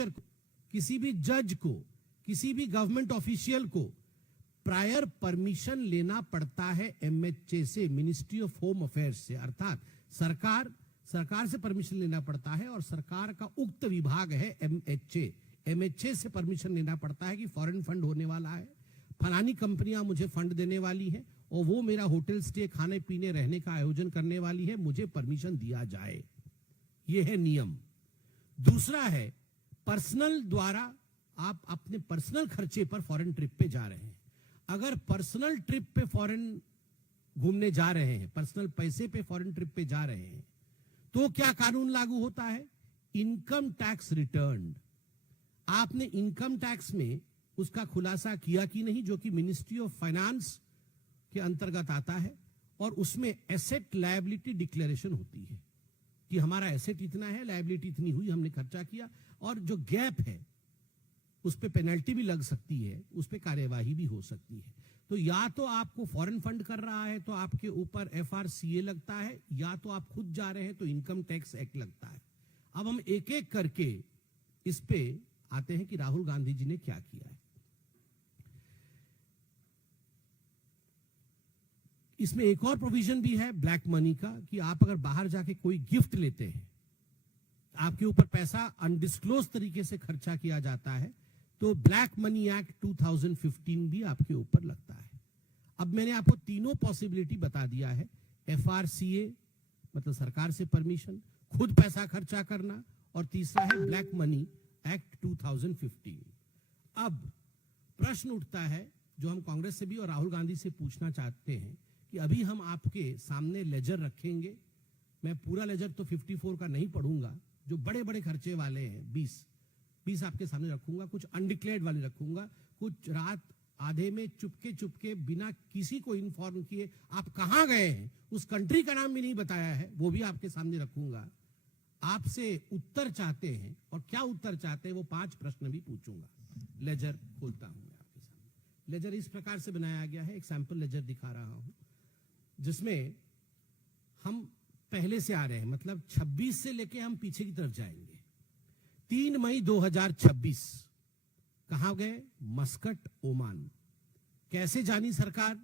को, किसी भी जज को, किसी भी गवर्नमेंट ऑफिशियल को प्रायर परमिशन लेना पड़ता है एमएचए से, मिनिस्ट्री ऑफ होम अफेयर्स से, अर्थात सरकार से परमिशन लेना पड़ता है और सरकार का उक्त विभाग है एमएचए। एमएचए से परमिशन लेना पड़ता है कि फॉरेन फंड होने वाला है, फलानी कंपनियां मुझे फंड देने वाली है और वो मेरा होटल स्टे, खाने पीने रहने का आयोजन करने वाली है, मुझे परमिशन दिया जाए। ये है नियम। दूसरा है पर्सनल द्वारा, आप अपने पर्सनल खर्चे पर फॉरेन ट्रिप पे जा रहे हैं। अगर पर्सनल ट्रिप पे फॉरेन घूमने जा रहे हैं, पर्सनल पैसे पे फॉरेन ट्रिप पे जा रहे हैं, तो क्या कानून लागू होता है? Income tax return. आपने इनकम टैक्स में उसका खुलासा किया कि नहीं, जो कि मिनिस्ट्री ऑफ फाइनेंस के अंतर्गत आता है, और उसमें एसेट लायबिलिटी डिक्लेरेशन होती है कि हमारा एसेट इतना है, लायबिलिटी इतनी हुई, हमने खर्चा किया, और जो गैप है उस पे पेनल्टी भी लग सकती है, उस पे कार्यवाही भी हो सकती है। तो या तो आपको फॉरेन फंड कर रहा है तो आपके ऊपर एफआरसीए लगता है, या तो आप खुद जा रहे हैं तो इनकम टैक्स एक्ट लगता है। अब हम एक एक करके इस पे आते हैं कि राहुल गांधी जी ने क्या किया है। इसमें एक और प्रोविजन भी है ब्लैक मनी का, कि आप अगर बाहर जाके कोई गिफ्ट लेते हैं, आपके ऊपर पैसा अनडिस्क्लोज तरीके से खर्चा किया जाता है, तो ब्लैक मनी एक्ट 2015 भी आपके ऊपर लगता है। अब मैंने आपको तीनों पॉसिबिलिटी बता दिया है, एफआरसीए मतलब सरकार से परमिशन, खुद पैसा खर्चा करना, और तीसरा है ब्लैक मनी एक्ट 2015। अब प्रश्न उठता है जो हम कांग्रेस से भी और राहुल गांधी से पूछना चाहते हैं कि अभी हम आपके सामने लेजर रखेंगे, मैं पूरा लेजर तो 54 का नहीं पढ़ूंगा, जो बड़े बड़े खर्चे वाले हैं 20 आपके सामने रखूंगा, कुछ अनडिक्लेयर्ड वाले रखूंगा, कुछ रात आधे में चुपके बिना किसी को इन्फॉर्म किए आप कहां गए हैं, उस कंट्री का नाम भी नहीं बताया है, वो भी आपके सामने रखूंगा। आपसे उत्तर चाहते हैं, और क्या उत्तर चाहते हैं वो 5 प्रश्न भी पूछूंगा। लेजर खोलता हूं मैं आपके सामने। लेजर इस प्रकार से बनाया गया है, एक सैंपल लेजर दिखा रहा हूं, जिसमें हम पहले से आ रहे हैं, मतलब 26 से लेके हम पीछे की तरफ जाएंगे। 3 मई 2026 कहां गए? Muscat, Oman. कैसे जानी सरकार?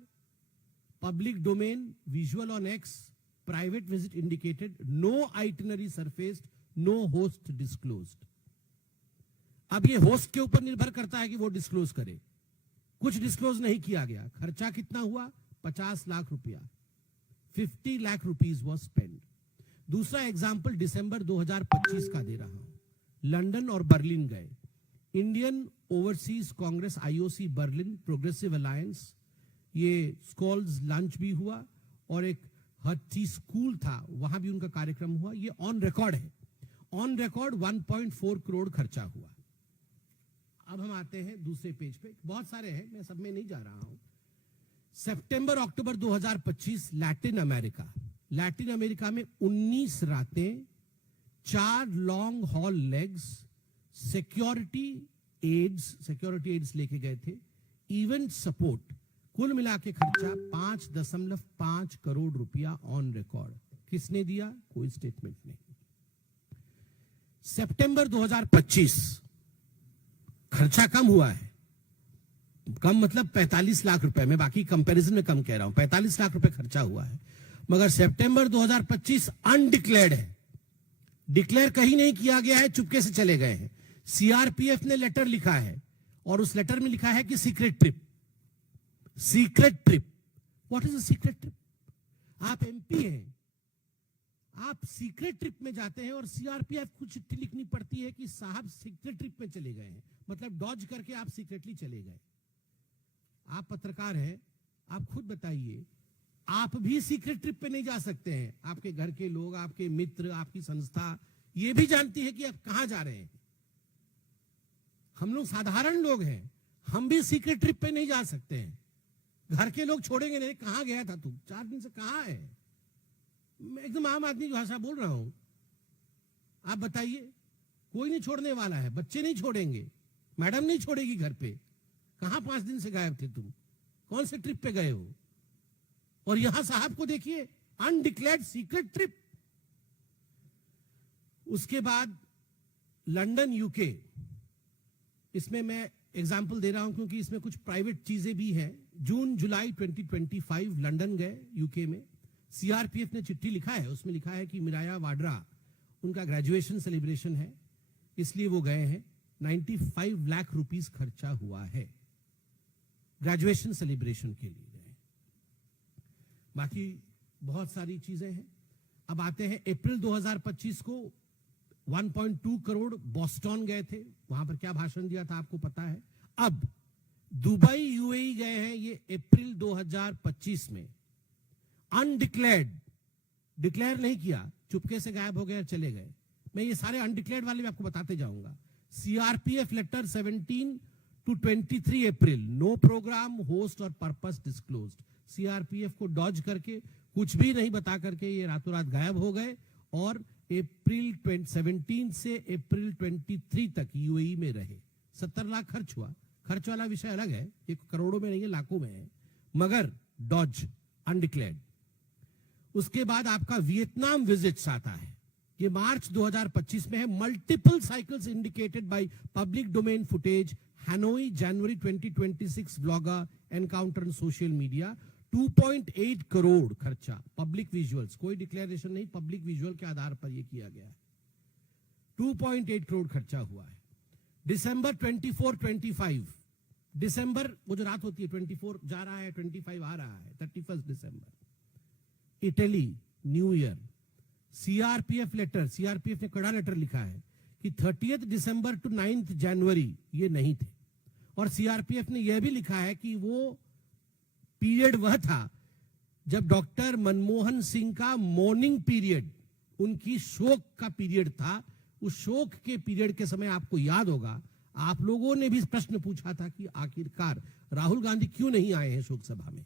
Public domain, visual on X, private visit indicated, no itinerary surfaced, no host disclosed. अब ये होस्ट के ऊपर निर्भर करता है कि वो डिस्क्लोज करे। कुछ डिस्क्लोज नहीं किया गया। खर्चा कितना हुआ? 50 लाख रुपया। 50 लाख रुपीज वॉज स्पेंड। दूसरा एग्जाम्पल दिसंबर 2025 का दे रहा हूं। लंदन और बर्लिन गए। Indian overseas Congress IOC Berlin progressive alliance, ये स्कॉल्स लंच भी हुआ, और एक हट्टी स्कूल था, वहां भी उनका कार्यक्रम हुआ। ये ऑन रिकॉर्ड है। ऑन रिकॉर्ड 1.4 करोड़ खर्चा हुआ। अब हम आते हैं दूसरे पेज पे, बहुत सारे हैं, मैं सब में नहीं जा रहा हूं। सितंबर अक्टूबर 2025 लैटिन अमेरिका में 19 रातें, 4 long haul legs, security aids लेके गए थे, इवेंट सपोर्ट, कुल मिला के खर्चा 5.5 करोड़ रुपया ऑन रिकॉर्ड। किसने दिया? कोई स्टेटमेंट नहीं। सितंबर 2025 खर्चा कम हुआ है, कम मतलब 45 लाख रुपए, मैं बाकी कंपैरिजन में कम कह रहा हूं, 45 लाख रुपए खर्चा हुआ है, मगर सितंबर 2025 अनडिक्लेयर्ड है, डिक्लेयर कहीं नहीं किया गया है, चुपके से चले गए हैं। सीआरपीएफ ने लेटर लिखा है, और उस लेटर में लिखा है कि secret trip. What is a secret trip? आप एमपी हैं, आप सीक्रेट ट्रिप में जाते हैं और सीआरपीएफ को चिट्ठी लिखनी पड़ती है कि साहब सीक्रेट ट्रिप में चले गए हैं, मतलब डॉज करके आप सीक्रेटली चले गए। आप पत्रकार हैं, आप खुद बताइए, आप भी सीक्रेट ट्रिप पे नहीं जा सकते हैं। आपके घर के लोग, आपके मित्र, आपकी संस्था ये भी जानती है कि आप कहां जा रहे हैं। हम लोग साधारण लोग हैं, हम भी सीक्रेट ट्रिप पे नहीं जा सकते हैं। घर के लोग छोड़ेंगे नहीं, कहां गया था तू, 4 दिन से कहां है? मैं एकदम आम आदमी की भाषा बोल रहा हूं। आप बताइए, कोई नहीं छोड़ने वाला है, बच्चे नहीं छोड़ेंगे, मैडम नहीं छोड़ेगी घर पे। कहां 5 दिन से गायब थे तुम? कौन से ट्रिप पे गए हो? और यहां साहब को देखिए, अनडिक्लेयर्ड सीक्रेट ट्रिप। उसके बाद लंदन यूके, इसमें मैं एग्जाम्पल दे रहा हूं क्योंकि इसमें कुछ प्राइवेट चीजें भी हैं। जून जुलाई 2025 लंदन गए यूके में। सीआरपीएफ ने चिट्ठी लिखा है, उसमें लिखा है कि मिराया वाड्रा उनका ग्रेजुएशन सेलिब्रेशन है, इसलिए वो गए हैं। 95 लाख रुपीस खर्चा हुआ है, ग्रेजुएशन सेलिब्रेशन के लिए गए। बाकी बहुत सारी चीजें हैं। अब आते हैं अप्रैल 2025 को 1.2 करोड़ बॉस्टन गए थे, वहां पर क्या भाषण दिया था आपको पता है। अब दुबई यूएई गए हैं ये अप्रैल 2025 में, अनडिक्लेयर्ड, डिक्लेयर नहीं किया, चुपके से गायब हो गए, चले गए। मैं ये सारे अनडिक्लेयर्ड वाले भी आपको बताते जाऊंगा। CRPF letter 17 to 23 April, no program host और पर्पस डिस्क्लोज्ड। सीआरपीएफ को डॉज करके, कुछ भी नहीं बता करके ये रातों रात गायब हो गए और अप्रैल 17 से अप्रैल 23 तक यूएई में रहे। 70 लाख खर्च हुआ। खर्च वाला विषय अलग है, ये करोड़ों में नहीं है, लाखों में है, मगर डॉज, अनडिक्लेयर्ड। उसके बाद आपका वियतनाम विजिट्स आता है, ये मार्च 2025 में है। Multiple cycles indicated by public domain footage, Hanoi जनवरी 2026 vlogger encounter on social media. 2.8 crore खर्चा, पब्लिक विजुअल्स, कोई डिक्लेरेशन नहीं, पब्लिक विजुअल के आधार पर यह किया गया है। 2.8 करोड़ खर्चा हुआ है। दिसंबर 24-25, दिसंबर वो जो रात होती है, 24 जा रहा है, 25 आ रहा है, 31 दिसंबर, Italy new year. CRPF letter, CRPF ने कड़ा लेटर लिखा है कि 30 दिसंबर टू 9 जनवरी ये नहीं थे। और सीआरपीएफ ने यह भी लिखा है कि वो पीरियड वह था जब डॉक्टर मनमोहन सिंह का मॉर्निंग पीरियड, उनकी शोक का पीरियड था। उस शोक के पीरियड के समय आपको याद होगा, आप लोगों ने भी प्रश्न पूछा था कि आखिरकार राहुल गांधी क्यों नहीं आए हैं शोक सभा में,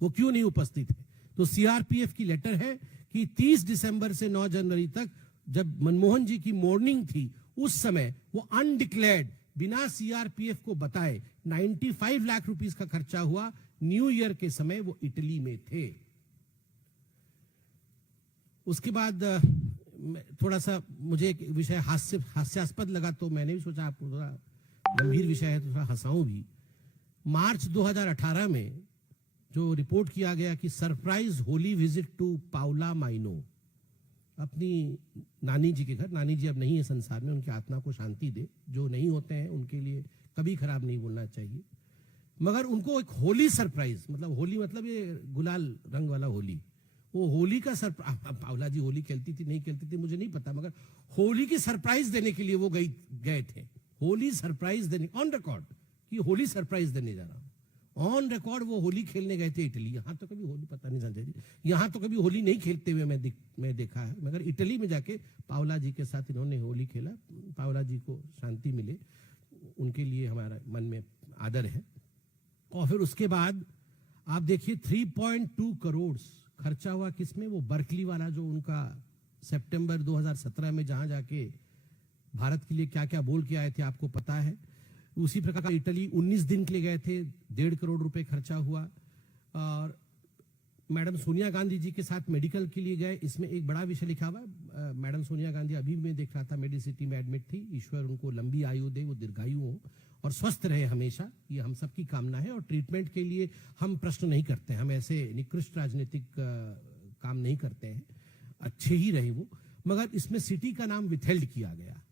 वो क्यों नहीं उपस्थित है। तो सीआरपीएफ की लेटर है कि 30 दिसंबर से 9 जनवरी तक जब मनमोहन जी की मॉर्निंग थी, उस समय वो अनडिक्लेयर्ड, बिना सीआरपीएफ को बताए 95 लाख रुपीस का खर्चा हुआ। न्यू ईयर के समय वो इटली में थे। उसके बाद थोड़ा सा मुझे एक विषय हास्यास्पद लगा, तो मैंने भी सोचा आपको थोड़ा गंभीर विषय है तो थोड़ा हंसाऊं भी। मार्च 2018 में जो रिपोर्ट किया गया कि surprise Holi visit to Paola Maino, अपनी नानी जी के घर, नानी जी अब नहीं है संसार में, उनकी आत्मा को शांति दे, जो नहीं होते हैं उनके लिए कभी खराब नहीं बोलना चाहिए, मगर उनको एक होली सरप्राइज, मतलब होली मतलब ये गुलाल रंग वाला होली, वो होली का सरप्राइज, पाउला जी होली खेलती थी नहीं खेलती थी मुझे नहीं पता, मगर होली की सरप्राइज देने के लिए वो गए थे। होली सरप्राइज देने, ऑन रिकॉर्ड कि होली सरप्राइज देने जा रहा हूं, ऑन रिकॉर्ड वो होली खेलने गए थे इटली। यहां तो कभी होली, पता नहीं संजय जी, यहां तो कभी होली नहीं खेलते हुए मैं देखा है, मगर इटली में जाके पाउला जी के साथ इन्होंने होली खेला। पाउला जी को शांति मिले, उनके लिए हमारा मन में आदर है। और फिर उसके बाद आप देखिए 3.2 करोड़ खर्चा हुआ किसमें, वो बर्कली वाला जो उनका सितंबर 2017 में जहां जाके भारत के लिए क्या क्या बोल के आए थे आपको पता है। उसी प्रकार इटली 19 दिन के लिए गए थे, 1.5 करोड़ रुपए खर्चा हुआ। और मैडम सोनिया गांधी जी के साथ मेडिकल के लिए गए, इसमें एक बड़ा विषय लिखा हुआ है। मैडम सोनिया गांधी अभी मैं देख रहा था मेडिसिटी में एडमिट थी, ईश्वर उनको लंबी आयु दे, वो दीर्घायु हो और स्वस्थ रहे हमेशा, ये हम सबकी कामना है। और ट्रीटमेंट के लिए हम प्रश्न नहीं करते, हम ऐसे निकृष्ट राजनीतिक काम नहीं करते हैं, अच्छे ही रहे वो। मगर इसमें सिटी का नाम विथहेल्ड किया गया,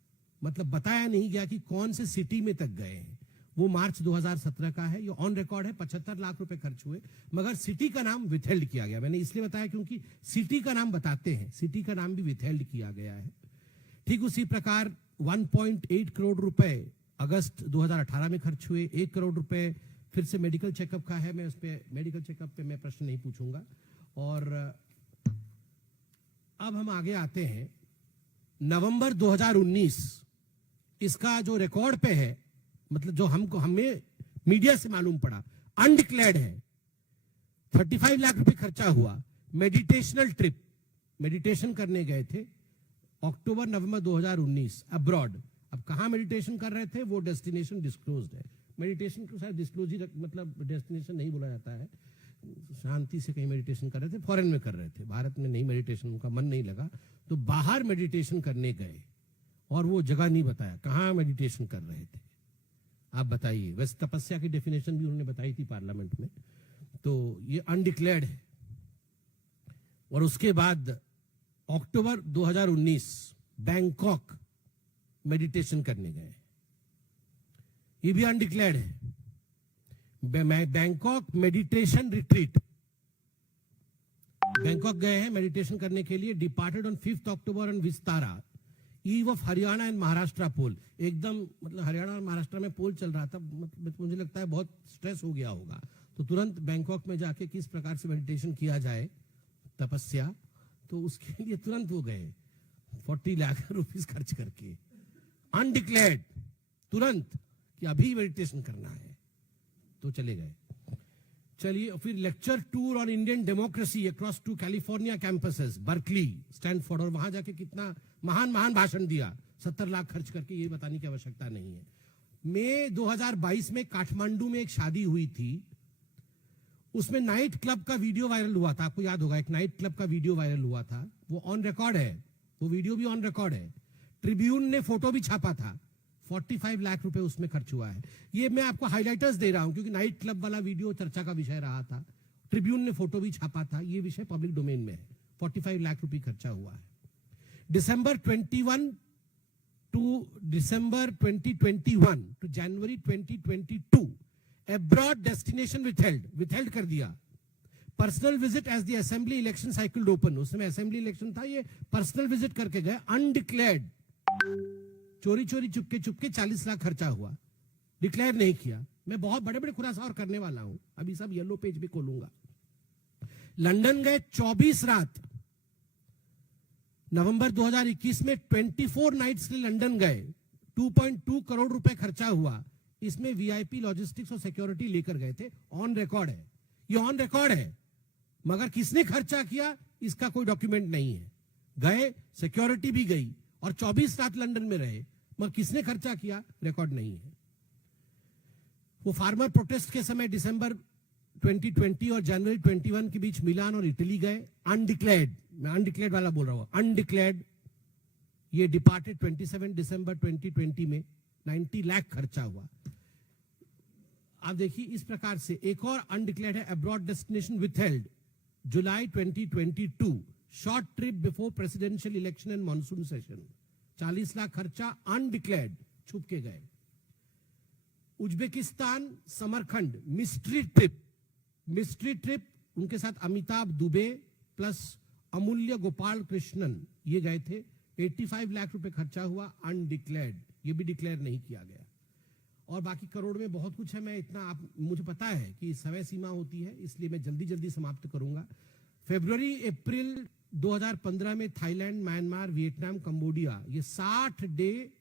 मतलब बताया नहीं गया कि कौन से सिटी में तक गए हैं। वो मार्च 2017 का है, ये ऑन रिकॉर्ड है। 75 लाख रुपए खर्च हुए, मगर सिटी का नाम विथहेल्ड किया गया। मैंने इसलिए बताया क्योंकि सिटी का नाम बताते हैं, सिटी का नाम भी विथहेल्ड किया गया है। ठीक उसी प्रकार 1.8 करोड़ रुपए अगस्त 2018 में खर्च हुए। 1 करोड़ रुपए फिर से मेडिकल चेकअप का है, मैं उस पर मेडिकल चेकअप पे मैं प्रश्न नहीं पूछूंगा। और अब हम आगे आते हैं नवंबर 2019, इसका जो रिकॉर्ड पे है, मतलब जो हमें मीडिया से मालूम पड़ा, अनडिक्लेयर्ड है। 35 लाख रुपए खर्चा हुआ। मेडिटेशनल ट्रिप, मेडिटेशन करने गए थे अक्टूबर नवंबर 2019 अब्रॉड। अब कहां मेडिटेशन कर रहे थे वो डेस्टिनेशन डिस्क्लोज्ड है। मेडिटेशन को शायद डिस्क्लोज ही, मतलब डेस्टिनेशन नहीं बोला जाता है। शांति से कहीं मेडिटेशन कर रहे थे, फॉरेन में कर रहे थे, भारत में नहीं मेडिटेशन, उनका मन नहीं लगा तो बाहर मेडिटेशन करने गए। और वो जगह नहीं बताया कहाँ मेडिटेशन कर रहे थे। आप बताइए। वैसे तपस्या की डेफिनेशन भी उन्होंने बताई थी पार्लियामेंट में। तो ये अनडिक्लेयर्ड है। और उसके बाद अक्टूबर 2019 बैंकॉक मेडिटेशन करने गए, ये भी अनडिक्लेयर्ड है। बैंकॉक मेडिटेशन रिट्रीट, बैंकॉक गए हैं मेडिटेशन करने के लिए। Departed on 5 October on Vistara eve of Haryana and Maharashtra poll. एकदम मतलब हरियाणा और महाराष्ट्र में पोल चल रहा था, मुझे लगता है बहुत स्ट्रेस हो गया होगा, तो तुरंत बैंकॉक में जाके किस प्रकार से मेडिटेशन किया जाए, तपस्या, तो उसके लिए तुरंत वो गए 40 लाख रुपीस खर्च करके, अनडिक्लेयर्ड, तुरंत कि अभी मेडिटेशन करना है, तो चले गए। चलिए फिर lecture tour on Indian democracy across 2 California campuses, Berkeley, Stanford, और वहां जाके कितना महान महान भाषण दिया 70 लाख खर्च करके, ये बताने की आवश्यकता नहीं है। मई 2022 में काठमांडू में एक शादी हुई थी, उसमें नाइट क्लब का वीडियो वायरल हुआ था। आपको याद होगा एक नाइट क्लब का वीडियो वायरल हुआ था, वो ऑन रिकॉर्ड है, वो वीडियो भी ऑन रिकॉर्ड है। ट्रिब्यून ने फोटो भी छापा था, 45 लाख रुपए उसमें खर्च हुआ है। ये मैं आपको हाइलाइटर्स दे रहा हूं क्योंकि नाइट क्लब वाला वीडियो चर्चा का विषय रहा था। ट्रिब्यून ने फोटो भी छापा था, ये विषय पब्लिक डोमेन में है। 45 लाख रुपए खर्चा हुआ है। December 2021 to January 2022 abroad destination withheld कर दिया। Personal visit as the assembly election cycle open, उस समय असेंबली इलेक्शन था, ये पर्सनल विजिट करके गए, अनडिक्लेयर्ड, चोरी चुपके 40 लाख खर्चा हुआ, डिक्लेयर नहीं किया। मैं बहुत बड़े बड़े खुलासा और करने वाला हूं, अभी सब येलो पेज भी खोलूंगा। लंदन गए 24 रात, नवंबर 2021 में 24 नाइट्स के लंदन गए, 2.2 करोड़ रुपए खर्चा हुआ। इसमें वीआईपी लॉजिस्टिक्स और सिक्योरिटी लेकर गए थे, ऑन रिकॉर्ड है, ये ऑन रिकॉर्ड है। मगर किसने खर्चा किया इसका कोई डॉक्यूमेंट नहीं है। गए, सिक्योरिटी भी गई और 24 रात लंदन में रहे, मगर किसने खर्चा किया रिकॉर्ड नहीं है। वो फार्मर प्रोटेस्ट के समय दिसंबर 2020 और जनवरी 21 के बीच मिलान और इटली गए, अनडिक्लेयर्ड, मैं अनडिक्लेयर्ड वाला बोल रहा हूं, अनडिक्लेयर्ड। ये डिपार्टेड 27 दिसंबर 2020 में 90 लाख खर्चा हुआ। आप देखिए इस प्रकार से एक और अनडिक्लेयर्ड है, abroad destination withheld, July 2022, short trip before presidential election and monsoon session, 40 lakh खर्चा, अनडिक्लेयर्ड, छुप के गए। उज्बेकिस्तान समरखंड मिस्ट्री ट्रिप, उनके साथ अमिताभ दुबे प्लस अमूल्य गोपाल कृष्णन, ये गए थे, 85 लाख रुपए खर्चा हुआ, अनडिक्लेयर्ड, ये भी डिक्लेयर नहीं किया गया। और बाकी करोड़ में बहुत कुछ है, मैं इतना मुझे पता है कि समय सीमा होती है, इसलिए मैं जल्दी समाप्त करूंगा। फरवरी अप्रैल 2015 में थाईलैंड, म्यांमार, वियतनाम, कंबोडिया, ये 60 डे